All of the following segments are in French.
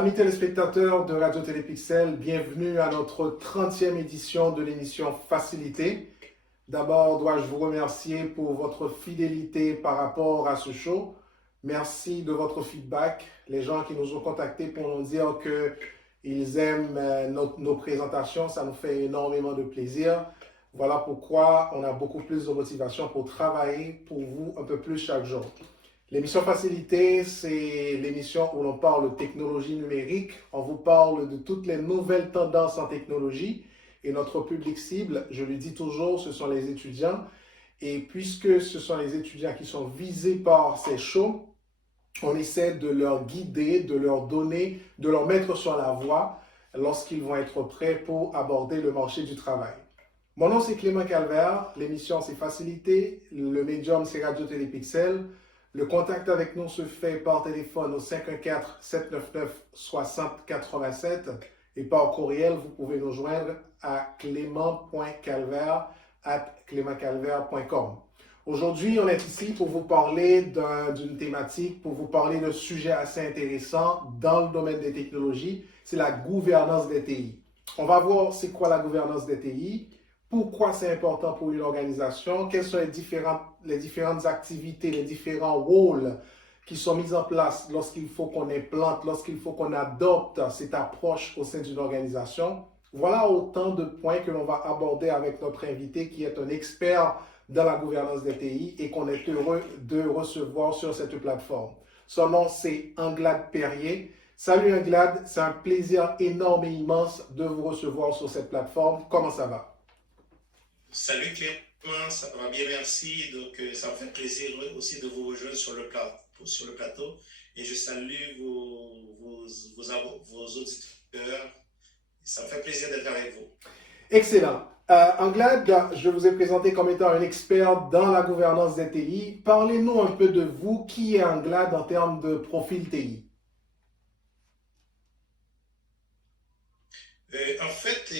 Amis téléspectateurs de Radio Télépixel, bienvenue à notre 30e édition de l'émission Facilité. D'abord, dois-je vous remercier pour votre fidélité par rapport à ce show. Merci de votre feedback. Les gens qui nous ont contactés pour nous dire qu'ils aiment nos présentations, ça nous fait énormément de plaisir. Voilà pourquoi on a beaucoup plus de motivation pour travailler pour vous un peu plus chaque jour. L'émission Facilité, c'est l'émission où l'on parle de technologie numérique. On vous parle de toutes les nouvelles tendances en technologie. Et notre public cible, je le dis toujours, ce sont les étudiants. Et puisque ce sont les étudiants qui sont visés par ces shows, on essaie de leur guider, de leur donner, de leur mettre sur la voie lorsqu'ils vont être prêts pour aborder le marché du travail. Mon nom, c'est Clément Calvaire. L'émission, c'est Facilité. Le médium, c'est Radio Télépixel. Le contact avec nous se fait par téléphone au 514-799-6087 et par courriel, vous pouvez nous joindre à clément.calvaire@clémentcalvaire.com. Aujourd'hui, on est ici pour vous parler d'une thématique, pour vous parler d'un sujet assez intéressant dans le domaine des technologies, c'est la gouvernance des TI. On va voir c'est quoi la gouvernance des TI, pourquoi c'est important pour une organisation, quelles sont les différentes activités, les différents rôles qui sont mis en place lorsqu'il faut qu'on implante, lorsqu'il faut qu'on adopte cette approche au sein d'une organisation. Voilà autant de points que l'on va aborder avec notre invité qui est un expert dans la gouvernance des TI et qu'on est heureux de recevoir sur cette plateforme. Son nom, c'est Anglade Perrier. Salut Anglade, c'est un plaisir énorme et immense de vous recevoir sur cette plateforme. Comment ça va? Salut Clément, ça va bien, merci. Donc, ça me fait plaisir aussi de vous rejoindre sur le plateau. Et je salue vos auditeurs. Ça me fait plaisir d'être avec vous. Excellent. Anglade, je vous ai présenté comme étant un expert dans la gouvernance des TI. Parlez-nous un peu de vous. Qui est Anglade en termes de profil TI? En fait,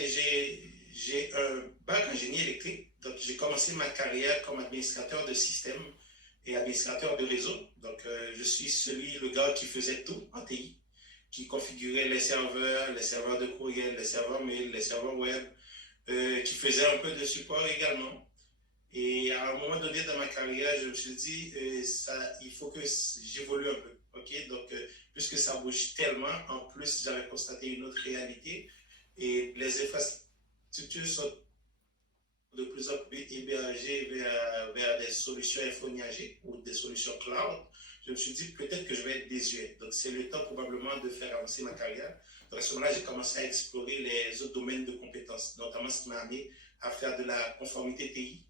j'ai un bac en génie électrique. Donc, j'ai commencé ma carrière comme administrateur de système et administrateur de réseau. Donc, je suis le gars qui faisait tout en TI, qui configurait les serveurs de courriel, les serveurs mail, les serveurs web, qui faisait un peu de support également. Et à un moment donné dans ma carrière, je me suis dit, il faut que j'évolue un peu. Okay? Donc, puisque ça bouge tellement, en plus, j'avais constaté une autre réalité. Et les infrastructures sont de plus en plus hébergées vers des solutions infoniagées ou des solutions cloud. Je me suis dit, peut-être que je vais être désuet. Donc, c'est le temps probablement de faire avancer ma carrière. Donc, à ce moment-là, j'ai commencé à explorer les autres domaines de compétences, notamment ce qui m'a amené à faire de la conformité TI,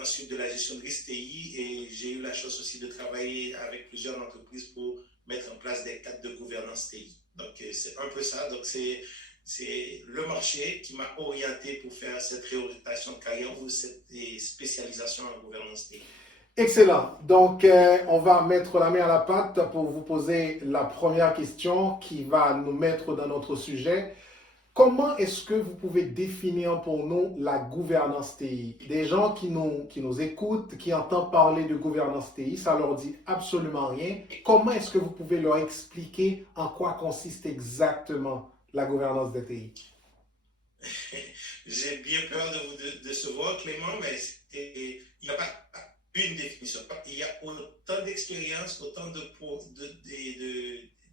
ensuite de la gestion de risque TI, et j'ai eu la chance aussi de travailler avec plusieurs entreprises pour mettre en place des cadres de gouvernance TI. Donc, c'est un peu ça. Donc, c'est le marché qui m'a orienté pour faire cette réorientation de carrière ou cette spécialisation en gouvernance TI. Excellent. Donc, on va mettre la main à la pâte pour vous poser la première question qui va nous mettre dans notre sujet. Comment est-ce que vous pouvez définir pour nous la gouvernance TI? Des gens qui nous écoutent, qui entendent parler de gouvernance TI, ça leur dit absolument rien. Comment est-ce que vous pouvez leur expliquer en quoi consiste exactement la gouvernance des TI? J'ai bien peur de vous décevoir, Clément, mais il n'y a pas une définition. Il y a autant d'expérience, autant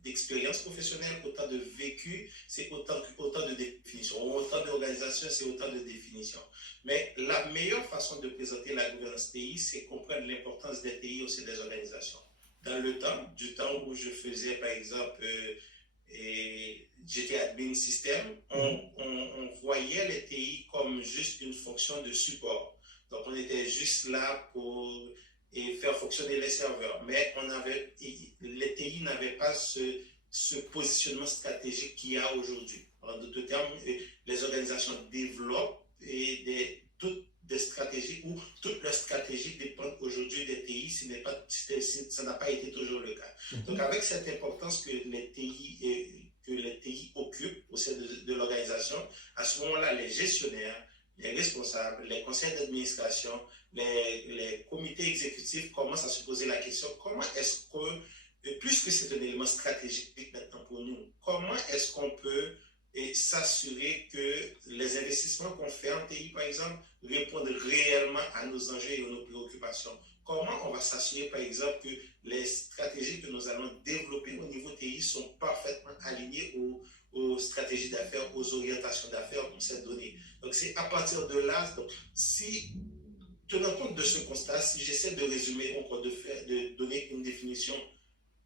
d'expérience professionnelle, autant de vécu, c'est autant de définitions. Autant d'organisations, c'est autant de définitions. Mais la meilleure façon de présenter la gouvernance TI, c'est comprendre l'importance des TI au sein des organisations. Dans le temps, du temps où je faisais, par exemple, et j'étais admin système, on voyait les TI comme juste une fonction de support. Donc, on était juste là pour faire fonctionner les serveurs. Mais les TI n'avaient pas ce positionnement stratégique qu'il y a aujourd'hui. En d'autres termes, les organisations développent toutes des stratégies ou toutes leurs stratégies dépendent aujourd'hui des TI, ça n'a pas été toujours le cas. Donc, avec cette importance que les TI occupent au sein de l'organisation, à ce moment-là, les gestionnaires, les responsables, les conseils d'administration, les comités exécutifs commencent à se poser la question, comment est-ce que, puisque c'est un élément stratégique maintenant pour nous, comment est-ce qu'on peut s'assurer que les investissements qu'on fait en TI, par exemple, répondent réellement à nos enjeux et à nos préoccupations? Comment on va s'assurer, par exemple, que les stratégies que nous allons développer au niveau TI sont parfaitement alignées aux stratégies d'affaires, aux orientations d'affaires qu'on s'est données? Donc, c'est à partir de là, donc, si, tenant compte de ce constat, si j'essaie de résumer, encore de donner une définition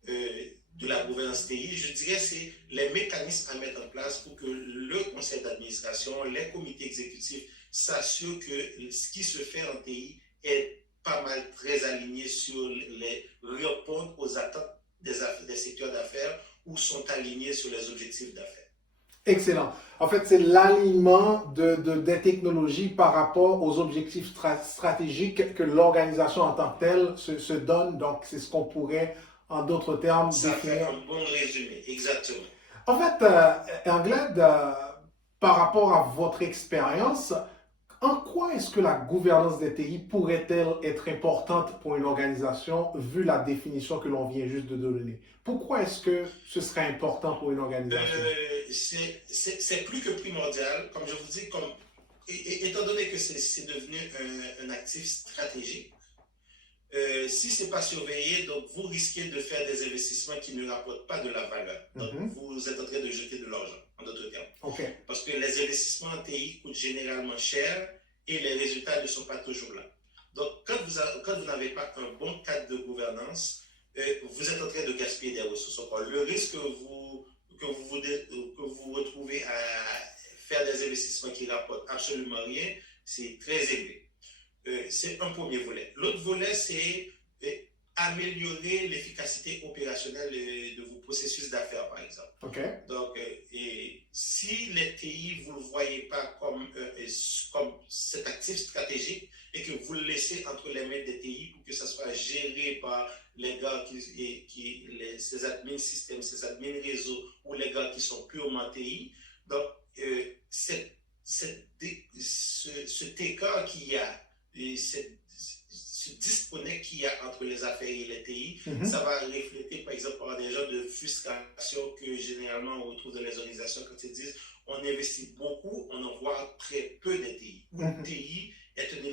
de la gouvernance TI, je dirais que c'est les mécanismes à mettre en place pour que le conseil d'administration, les comités exécutifs s'assurent que ce qui se fait en TI est pas mal très aligné sur les répondre aux attentes des secteurs d'affaires ou sont alignés sur les objectifs d'affaires. Excellent. En fait, c'est l'alignement des technologies par rapport aux objectifs stratégiques que l'organisation en tant que telle se donne. Donc, c'est ce qu'on pourrait, en d'autres termes, Ça fait définir. un bon résumé, exactement. En fait, Anglade, par rapport à votre expérience, en quoi est-ce que la gouvernance des TI pourrait-elle être importante pour une organisation vu la définition que l'on vient juste de donner? Pourquoi est-ce que ce serait important pour une organisation? C'est plus que primordial, comme je vous dis, étant donné que c'est devenu un actif stratégique. Si ce n'est pas surveillé, donc vous risquez de faire des investissements qui ne rapportent pas de la valeur. Donc, vous êtes en train de jeter de l'argent, en d'autres termes. Okay. Parce que les investissements en TI coûtent généralement cher et les résultats ne sont pas toujours là. Donc, quand vous n'avez pas un bon cadre de gouvernance, vous êtes en train de gaspiller des ressources. Le risque que vous retrouvez à faire des investissements qui ne rapportent absolument rien, c'est très élevé. C'est un premier volet. L'autre volet, c'est améliorer l'efficacité opérationnelle de vos processus d'affaires, par exemple. Okay. Donc, si les TI, vous ne le voyez pas comme cet actif stratégique et que vous le laissez entre les mains des TI pour que ça soit géré par les gars ces admins systèmes, ces admins réseaux ou les gars qui sont purement TI, donc cet écart qu'il y a, ce disconnect qu'il y a entre les affaires et les TI, ça va refléter par exemple par des genres de frustration que généralement on retrouve dans les organisations quand ils disent on investit beaucoup, on en voit très peu de TI. TI est un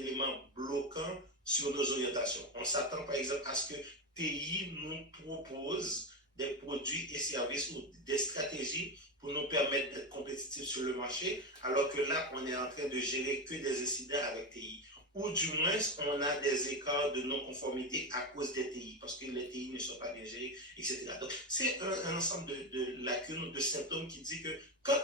élément bloquant sur nos orientations. On s'attend par exemple à ce que TI nous propose des produits et services ou des stratégies pour nous permettre d'être compétitifs sur le marché, alors que là, on est en train de gérer que des incidents avec TI. Ou du moins, on a des écarts de non-conformité à cause des TI, parce que les TI ne sont pas bien gérés, etc. Donc, c'est un ensemble de lacunes, de symptômes qui dit que quand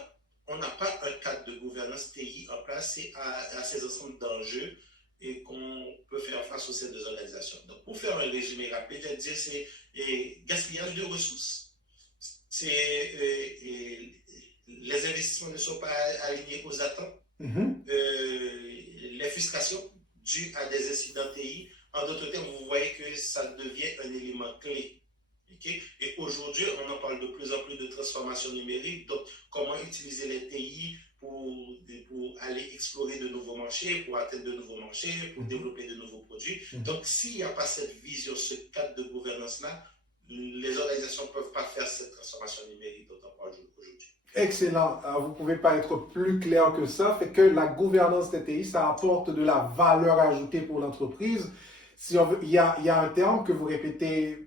on n'a pas un cadre de gouvernance TI en place, c'est à ces ensembles d'enjeux et qu'on peut faire face aux ces deux organisations. Donc, pour faire un résumé rapide, je vais dire c'est gaspillage de ressources. Les investissements ne sont pas alignés aux attentes, les frustrations dues à des incidents TI. En d'autres termes, vous voyez que ça devient un élément clé. Okay? Et aujourd'hui, on en parle de plus en plus de transformation numérique. Donc, comment utiliser les TI pour aller explorer de nouveaux marchés, pour atteindre de nouveaux marchés, pour développer de nouveaux produits. Donc, s'il n'y a pas cette vision, ce cadre de gouvernance-là, les organisations ne peuvent pas faire cette transformation numérique d'autant plus aujourd'hui. Excellent. Vous ne pouvez pas être plus clair que ça. Fait que la gouvernance des TI, ça apporte de la valeur ajoutée pour l'entreprise. Si on veut, il y a un terme que vous répétez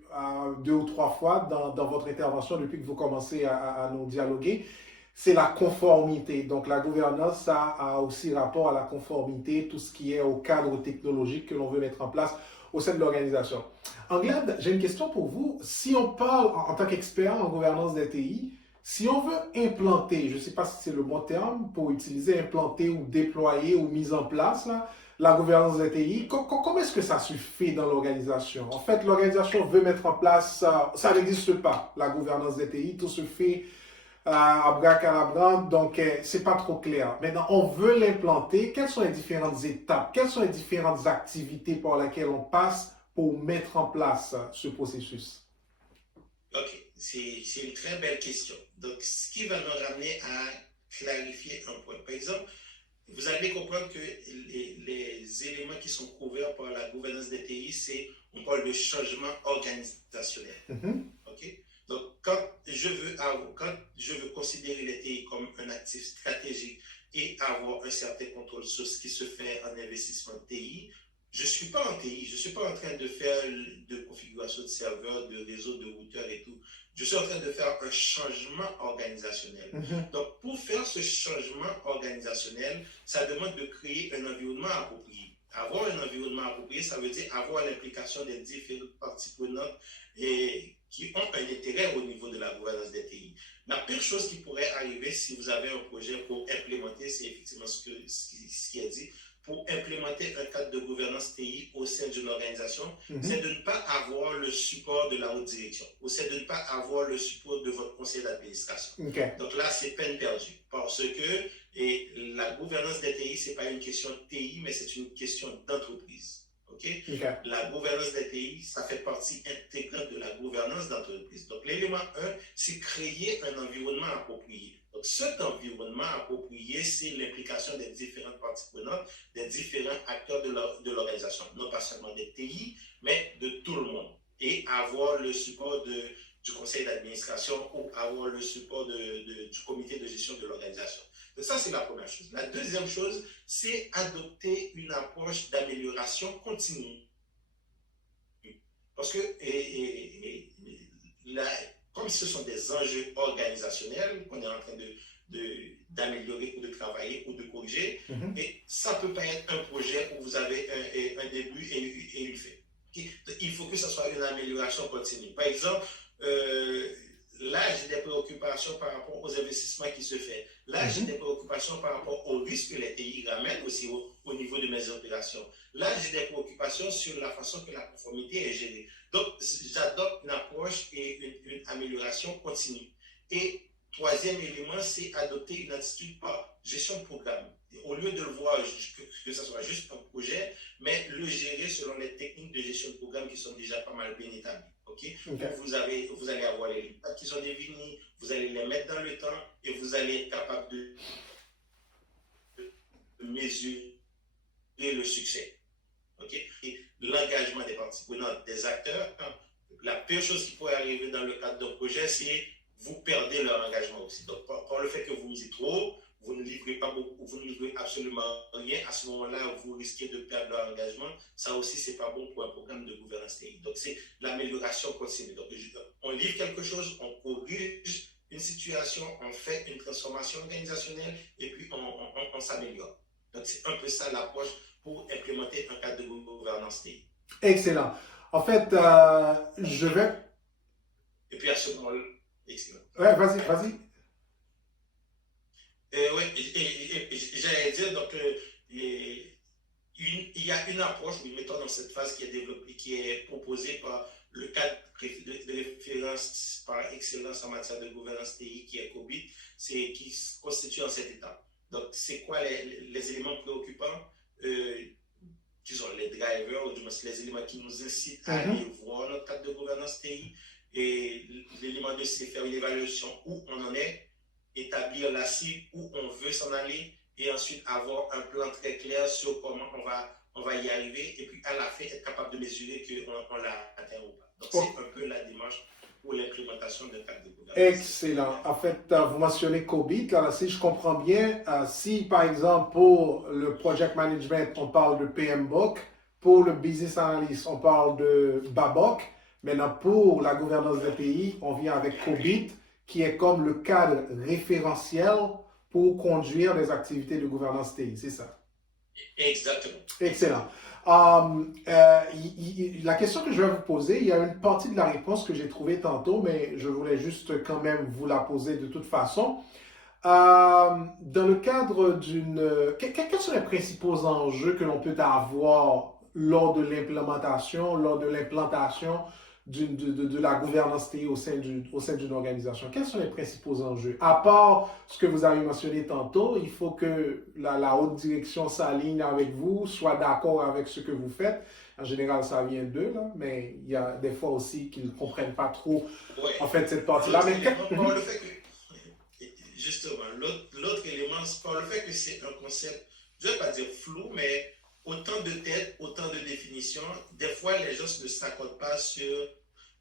2 ou 3 fois dans votre intervention depuis que vous commencez à nous dialoguer. C'est la conformité. Donc, la gouvernance, ça a aussi rapport à la conformité, tout ce qui est au cadre technologique que l'on veut mettre en place au sein de l'organisation. Anglade, j'ai une question pour vous. Si on parle en tant qu'expert en gouvernance des TI, si on veut implanter, je ne sais pas si c'est le bon terme pour utiliser, implanter ou déployer ou mise en place la gouvernance des TI, comment est-ce que ça se fait dans l'organisation? En fait, l'organisation veut mettre en place, ça n'existe pas, la gouvernance des TI, tout se fait abracadabra, donc c'est pas trop clair. Maintenant, on veut l'implanter. Quelles sont les différentes étapes? Quelles sont les différentes activités par lesquelles on passe pour mettre en place ce processus? Ok, c'est une très belle question. Donc, ce qui va nous ramener à clarifier un point. Par exemple, vous allez comprendre que les éléments qui sont couverts par la gouvernance des TI, on parle de changement organisationnel. Ok? Donc, quand je veux quand je veux considérer les TI comme un actif stratégique et avoir un certain contrôle sur ce qui se fait en investissement de TI, je ne suis pas en TI, je ne suis pas en train de faire de configuration de serveurs, de réseaux, de routeurs et tout. Je suis en train de faire un changement organisationnel. Donc, pour faire ce changement organisationnel, ça demande de créer un environnement approprié. Avoir un environnement approprié, ça veut dire avoir l'implication des différentes parties prenantes et qui ont un intérêt au niveau de la gouvernance des TI. La pire chose qui pourrait arriver si vous avez un projet pour implémenter, c'est effectivement ce qui est dit, pour implémenter un cadre de gouvernance TI au sein d'une organisation, c'est de ne pas avoir le support de la haute direction, ou c'est de ne pas avoir le support de votre conseil d'administration. Donc là, c'est peine perdue, parce que la gouvernance des TI, ce n'est pas une question de TI, mais c'est une question d'entreprise. La gouvernance des TI, ça fait partie intégrante de la gouvernance d'entreprise. Donc l'élément 1, c'est créer un environnement approprié. Donc, cet environnement approprié, c'est l'implication des différentes parties prenantes, des différents acteurs de l'organisation, non pas seulement des TI, mais de tout le monde. Et avoir le support du conseil d'administration ou avoir le support du comité de gestion de l'organisation. Donc, ça, c'est la première chose. La deuxième chose, c'est adopter une approche d'amélioration continue. Parce que comme ce sont des enjeux organisationnels qu'on est en train d'améliorer ou de travailler ou de corriger, et ça ne peut pas être un projet où vous avez un début et une fin. Il faut que ce soit une amélioration continue. Par exemple, là, j'ai des préoccupations par rapport aux investissements qui se font. Là, j'ai des préoccupations par rapport aux risques que les TI ramènent aussi au niveau de mes opérations. Là, j'ai des préoccupations sur la façon que la conformité est gérée. Donc, j'adopte une approche et une amélioration continue. Et troisième élément, c'est adopter une attitude par gestion de programme. Au lieu de le voir que ce soit juste un projet, mais le gérer selon les techniques de gestion de programme qui sont déjà pas mal bien établies. Vous allez avoir les résultats qui sont définis, vous allez les mettre dans le temps et vous allez être capable de mesurer le succès. Et l'engagement des parties prenantes, des acteurs, la pire chose qui pourrait arriver dans le cadre d'un projet, c'est vous perdez leur engagement aussi. Donc, par le fait que vous misez trop, vous ne livrez pas beaucoup, vous ne livrez absolument rien, à ce moment-là, vous risquez de perdre leur engagement. Ça aussi, ce n'est pas bon pour un programme de gouvernance TI. Donc, c'est l'amélioration continue. Donc, on livre quelque chose, on corrige une situation, on fait une transformation organisationnelle et puis on s'améliore. Donc, c'est un peu ça l'approche pour implémenter un cadre de gouvernance TI. Excellent. En fait, je vais... Et puis à ce moment-là, excellent. Ouais, vas-y. Oui, j'allais dire, donc, il y a une approche, oui, mettons dans cette phase qui est développée, qui est proposée par le cadre de référence par excellence en matière de gouvernance TI, qui est COBIT, qui se constitue en cette étape. Donc, c'est quoi les éléments préoccupants qui sont les drivers, ou du moins les éléments qui nous incitent à aller voir notre cadre de gouvernance TI. Et l'élément 2, c'est faire une évaluation où on en est, établir la cible où on veut s'en aller et ensuite avoir un plan très clair sur comment on va y arriver et puis à la fin être capable de mesurer qu'on l'a atteint ou pas. Donc c'est un peu la démarche pour l'implémentation d'un cadre de gouvernance. Excellent. En fait, vous mentionnez COBIT. Là, si je comprends bien, si par exemple pour le project management, on parle de PMBOK, pour le business analyst, on parle de BABOK, maintenant pour la gouvernance des pays, on vient avec COBIT, qui est comme le cadre référentiel pour conduire les activités de gouvernance TI, c'est ça? Exactement. Excellent. La question que je vais vous poser, il y a une partie de la réponse que j'ai trouvée tantôt, mais je voulais juste quand même vous la poser de toute façon. Dans le cadre quels sont les principaux enjeux que l'on peut avoir lors de l'implantation de la gouvernance TI au sein d'une organisation? Quels sont les principaux enjeux? À part ce que vous avez mentionné tantôt, il faut que la haute direction s'aligne avec vous, soit d'accord avec ce que vous faites. En général, ça vient d'eux, là, mais il y a des fois aussi qu'ils ne comprennent pas trop en fait cette partie-là. Justement, l'autre élément, c'est par le fait que c'est un concept, je ne vais pas dire flou, mais autant de têtes, autant de définitions. Des fois, les gens ne s'accordent pas sur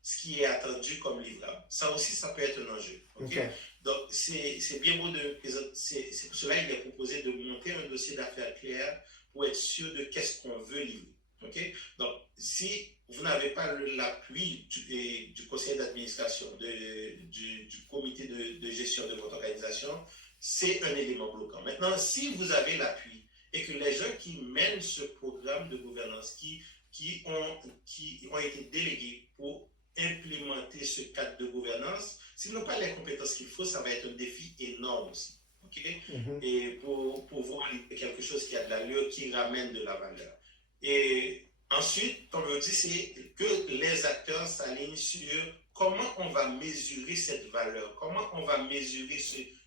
ce qui est attendu comme livrable. Ça aussi, ça peut être un enjeu. Okay? Donc, c'est bien beau de présenter. C'est pour cela qu'il est proposé de monter un dossier d'affaires clair pour être sûr de qu'est-ce qu'on veut livrer. Okay? Donc, si vous n'avez pas l'appui du conseil d'administration, du comité de gestion de votre organisation, c'est un élément bloquant. Maintenant, si vous avez l'appui et que les gens qui mènent ce programme de gouvernance, qui ont été délégués pour implémenter ce cadre de gouvernance, s'ils n'ont pas les compétences qu'il faut, ça va être un défi énorme aussi. Okay? Et pour pouvoir livrer quelque chose qui a de l'allure, qui ramène de la valeur. Et ensuite, comme je dis, c'est que les acteurs s'alignent sur comment on va mesurer cette valeur, comment on va mesurer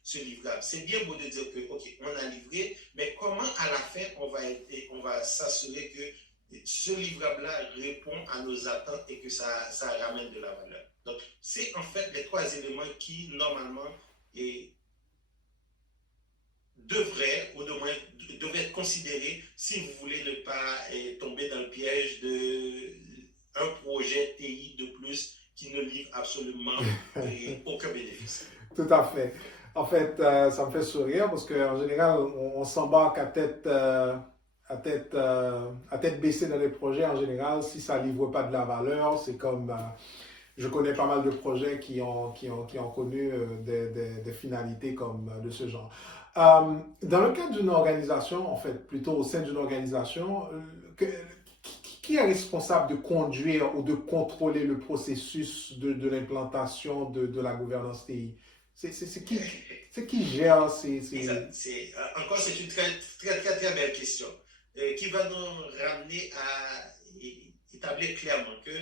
ce livrable. C'est bien beau de dire que, OK, on a livré, mais comment à la fin on va s'assurer que ce livrable-là répond à nos attentes et que ça ramène de la valeur. Donc, c'est en fait les trois éléments qui, normalement, devraient, ou de moins, devraient être considérés si vous voulez ne pas tomber dans le piège d'un projet TI de plus qui ne livre absolument aucun bénéfice. Tout à fait. En fait, ça me fait sourire parce qu'en général, on s'embarque à tête baissée dans les projets. En général, si ça ne livre pas de la valeur, c'est comme... je connais pas mal de projets qui ont connu des finalités comme de ce genre. Dans le cadre d'une organisation, en fait, plutôt au sein d'une organisation, qui est responsable de conduire ou de contrôler le processus de l'implantation de la gouvernance TI? C'est qui gère Encore, c'est une très belle question qui va nous ramener à établir clairement que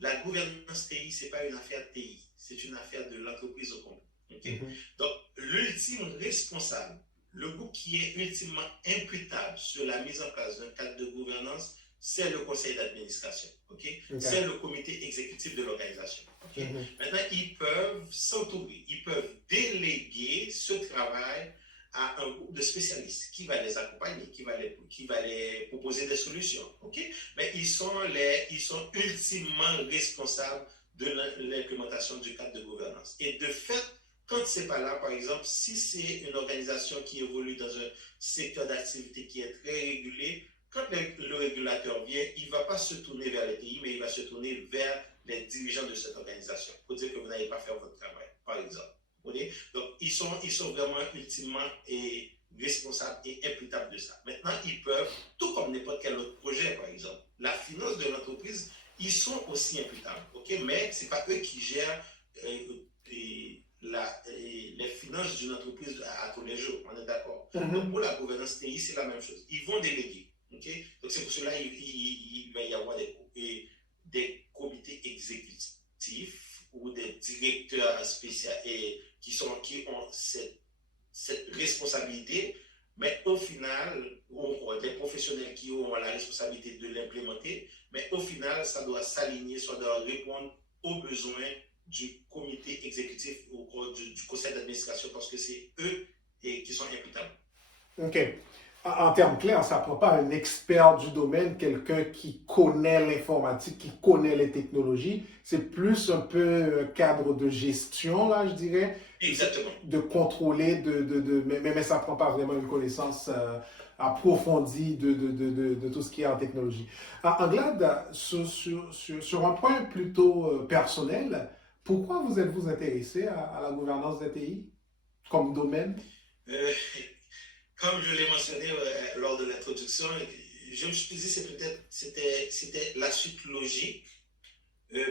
la gouvernance TI, ce n'est pas une affaire TI, c'est une affaire de l'entreprise au complet. Okay? Donc, l'ultime responsable, le groupe qui est ultimement imputable sur la mise en place d'un cadre de gouvernance, c'est le conseil d'administration. Okay? C'est le comité exécutif de l'organisation. Okay? Maintenant, ils peuvent s'entourer, ils peuvent déléguer ce travail à un groupe de spécialistes qui va les accompagner, qui va les proposer des solutions. Okay? Mais ils sont ultimement responsables de l'implémentation du cadre de gouvernance. Et de fait, quand ce n'est pas là, par exemple, si c'est une organisation qui évolue dans un secteur d'activité qui est très régulé, quand le régulateur vient, il ne va pas se tourner vers les TI, mais il va se tourner vers les dirigeants de cette organisation pour dire que vous n'allez pas faire votre travail, par exemple. Okay? Donc, ils sont vraiment ultimement responsables et imputables de ça. Maintenant, ils peuvent, tout comme n'importe quel autre projet, par exemple, la finance de l'entreprise, ils sont aussi imputables. Okay? Mais ce n'est pas eux qui gèrent les finances d'une entreprise à tous les jours. On est d'accord. Donc, pour la gouvernance TI, c'est la même chose. Ils vont déléguer. Okay? Donc, c'est pour cela qu'il va y avoir des comités exécutifs ou des directeurs spéciaux qui ont cette responsabilité, mais au final, des professionnels qui ont la responsabilité de l'implémenter, mais au final, ça doit s'aligner, ça doit répondre aux besoins du comité exécutif ou du conseil d'administration parce que c'est eux qui sont imputables. OK. En termes clairs, ça ne prend pas un expert du domaine, quelqu'un qui connaît l'informatique, qui connaît les technologies. C'est plus un peu un cadre de gestion, là, je dirais. Exactement. De contrôler, mais ça ne prend pas vraiment une connaissance approfondie de tout ce qui est en technologie. Anglade, sur un point plutôt personnel, pourquoi vous êtes-vous intéressé à la gouvernance des TI comme domaine? Comme je l'ai mentionné lors de l'introduction, je me suis dit que c'était la suite logique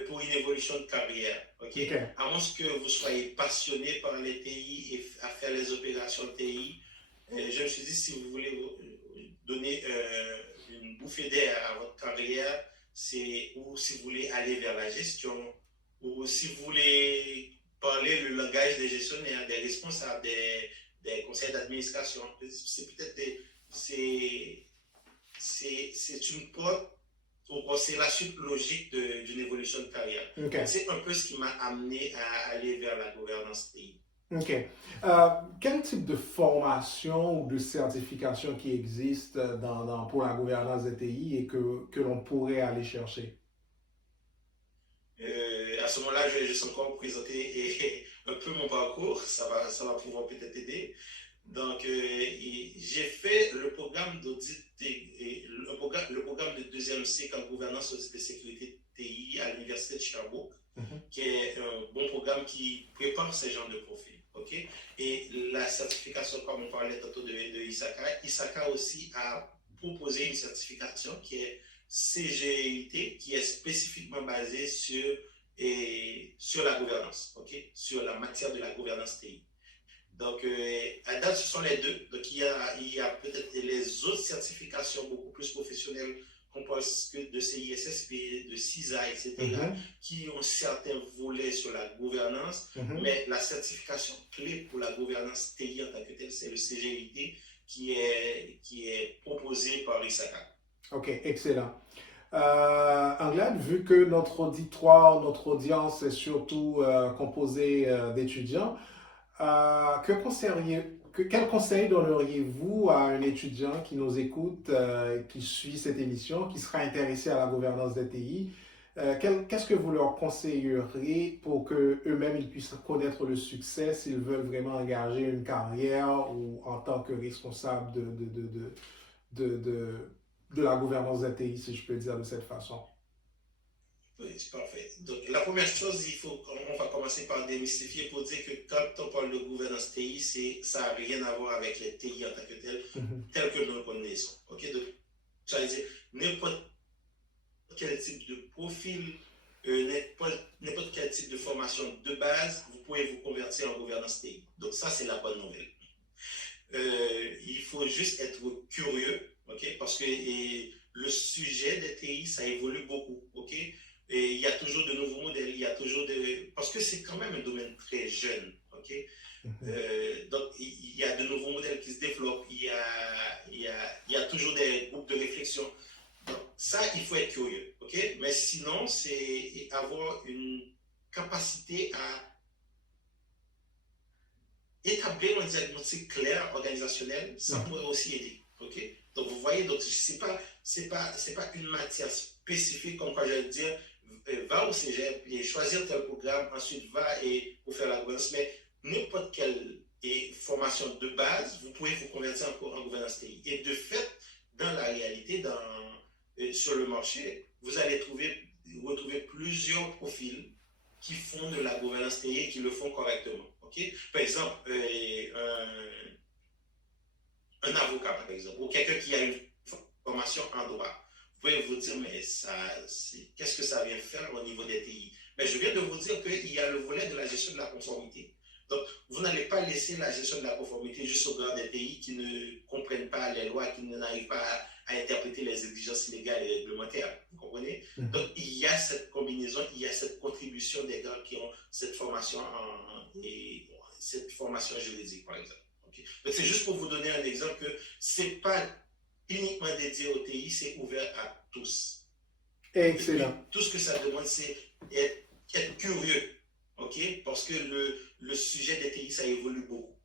pour une évolution de carrière. Okay? À moins que vous soyez passionné par les TI et à faire les opérations de TI, je me suis dit, si vous voulez donner une bouffée d'air à votre carrière, ou si vous voulez aller vers la gestion, ou si vous voulez parler le langage des gestionnaires, des responsables, des conseils d'administration, c'est peut-être c'est une porte, c'est la suite logique d'une évolution de carrière. Okay. C'est un peu ce qui m'a amené à aller vers la gouvernance TI. OK. Quel type de formation ou de certification qui existe pour la gouvernance des TI et que l'on pourrait aller chercher? À ce moment-là, je vais juste encore présenter un peu mon parcours. Ça va pouvoir peut-être aider. Donc, j'ai fait le programme d'audit, le programme de deuxième cycle en gouvernance, audit et sécurité TI à l'Université de Sherbrooke, qui est un bon programme qui prépare ces genres de profils. Okay? Et la certification, comme on parlait tantôt de ISACA aussi a proposé une certification qui est CGIT, qui est spécifiquement basée sur la gouvernance, okay? Sur la matière de la gouvernance TI. Donc, à date, ce sont les deux. Donc, il y a peut-être les autres certifications beaucoup plus professionnelles qu'on pense que de CISSP, de CISA, etc., qui ont certains volets sur la gouvernance, mais la certification clé pour la gouvernance TI en tant que telle, c'est le CGIT qui est proposé par ISACA. Ok, excellent. Anglade, vu que notre auditoire, notre audience est surtout composée d'étudiants, quel conseil donneriez-vous à un étudiant qui nous écoute, qui suit cette émission, qui sera intéressé à la gouvernance des TI? Qu'est-ce que vous leur conseilleriez pour qu'eux-mêmes ils puissent connaître le succès s'ils veulent vraiment engager une carrière ou en tant que responsable de la gouvernance des TI, si je peux dire de cette façon? Oui, c'est parfait. Donc, la première chose, on va commencer par démystifier pour dire que quand on parle de gouvernance TI, ça n'a rien à voir avec les TI en tant que tel que nous le connaissons. Okay? Donc, ça veut dire n'importe quel type de profil, n'importe quel type de formation de base, vous pouvez vous convertir en gouvernance TI. Donc, ça, c'est la bonne nouvelle. Il faut juste être curieux, okay? Parce que le sujet des TI, ça évolue beaucoup. Okay? Et il y a toujours de nouveaux modèles, parce que c'est quand même un domaine très jeune, ok? Donc il y a de nouveaux modèles qui se développent, il y a toujours des groupes de réflexion. Donc ça, il faut être curieux, ok? Mais sinon, c'est avoir une capacité à établir un diagnostic clair, organisationnel, ça pourrait aussi aider, ok? Donc vous voyez, donc c'est pas une matière spécifique comme quoi je vais dire va au cégep et choisir tel programme, ensuite va pour faire la gouvernance, mais n'importe quelle formation de base, vous pouvez vous convertir en gouvernance TI. Et de fait, dans la réalité, sur le marché, vous allez retrouver plusieurs profils qui font de la gouvernance TI et qui le font correctement. Okay? Par exemple, un avocat, par exemple, ou quelqu'un qui a une formation en droit. Vous pouvez vous dire, mais qu'est-ce que ça vient faire au niveau des TI? Mais je viens de vous dire qu'il y a le volet de la gestion de la conformité. Donc, vous n'allez pas laisser la gestion de la conformité juste au gars des TI qui ne comprennent pas les lois, qui n'arrivent pas à interpréter les exigences légales et réglementaires. Vous comprenez? Donc, il y a cette combinaison, il y a cette contribution des gars qui ont cette formation juridique, par exemple. Okay? Donc, c'est juste pour vous donner un exemple que ce n'est pas uniquement dédié au TI, c'est ouvert à tous. Excellent. Puis, tout ce que ça demande, c'est être curieux, ok? Parce que le sujet des TI, ça évolue beaucoup.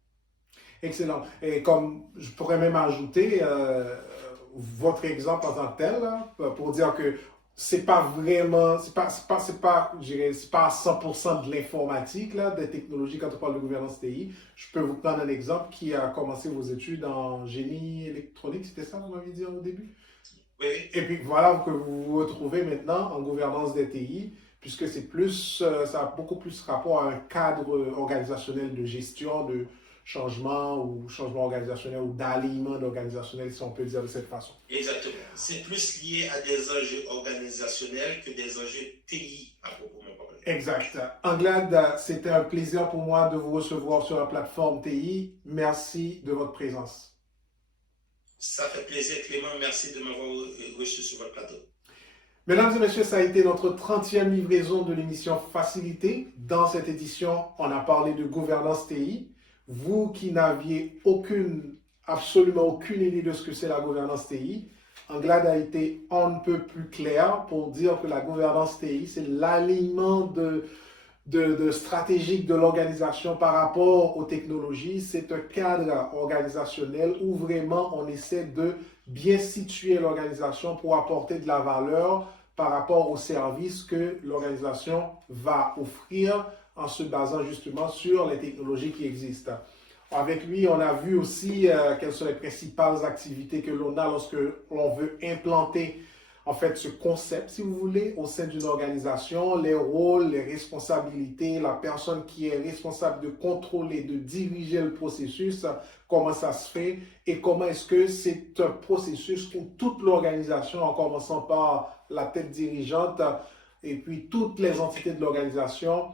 Excellent. Et comme je pourrais même ajouter votre exemple en tant que tel, là, pour dire que c'est pas vraiment, c'est pas à 100% de l'informatique, là, des technologies quand on parle de gouvernance TI. Je peux vous prendre un exemple qui a commencé vos études en génie électronique, c'était ça, vous m'aviez dit au début? Oui. Et puis voilà que vous vous retrouvez maintenant en gouvernance des TI, puisque c'est plus, ça a beaucoup plus rapport à un cadre organisationnel de gestion, de changement organisationnel ou d'alignement organisationnel, si on peut dire de cette façon. Exactement. C'est plus lié à des enjeux organisationnels que des enjeux TI à proprement parler. Exact. Anglade, c'était un plaisir pour moi de vous recevoir sur la plateforme TI. Merci de votre présence. Ça fait plaisir, Clément. Merci de m'avoir reçu sur votre plateau. Mesdames et messieurs, ça a été notre 30e livraison de l'émission Facilité. Dans cette édition, on a parlé de gouvernance TI. Vous qui n'aviez absolument aucune idée de ce que c'est la gouvernance TI, Anglade a été on ne peut plus clair pour dire que la gouvernance TI, c'est l'alignement stratégique de l'organisation par rapport aux technologies. C'est un cadre organisationnel où vraiment on essaie de bien situer l'organisation pour apporter de la valeur par rapport aux services que l'organisation va offrir en se basant justement sur les technologies qui existent. Avec lui, on a vu aussi quelles sont les principales activités que l'on a lorsque l'on veut implanter en fait ce concept, si vous voulez, au sein d'une organisation, les rôles, les responsabilités, la personne qui est responsable de contrôler, de diriger le processus, comment ça se fait et comment est-ce que c'est un processus où toute l'organisation, en commençant par la tête dirigeante et puis toutes les entités de l'organisation,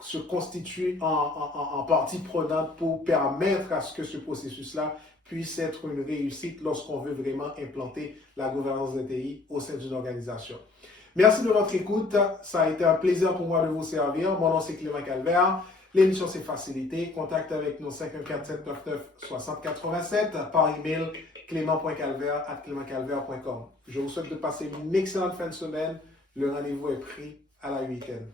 se constituent en partie prenante pour permettre à ce que ce processus-là puisse être une réussite lorsqu'on veut vraiment implanter la gouvernance des TI au sein d'une organisation. Merci de votre écoute. Ça a été un plaisir pour moi de vous servir. Mon nom, c'est Clément Calvert. L'émission, c'est Facilité. Contact avec nous 514-799-6087 par email clément.calvert@clémentcalvert.com. Je vous souhaite de passer une excellente fin de semaine. Le rendez-vous est pris à la 8e.